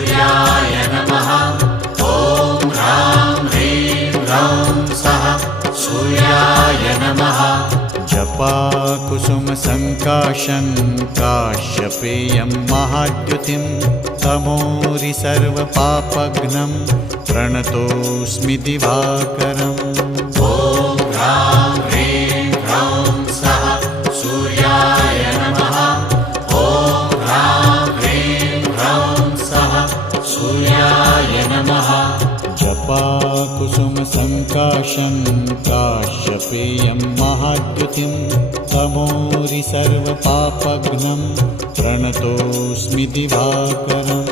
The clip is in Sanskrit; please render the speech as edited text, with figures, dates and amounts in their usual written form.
सूर्याय नमः। ॐ ह्रां ह्रीं ह्रौं सः सूर्याय नमः। जपाकुसुमसङ्काशं काश्यपेयं महाद्युतिं तमोरि सर्वपापघ्नं प्रणतोऽस्मि दिवाकरम्। ॐ ह्रां ह्रीं ह्रौं सः सूर्याय नमः। ॐ ह्रां ह्रीं ह्रौं सः सूर्याय नमः। जपाकुसुमसङ्काशं काश्यपेयं महाद्युतिं तमोरि सर्वपापघ्नं प्रणतोऽस्मि दिवाकरम्।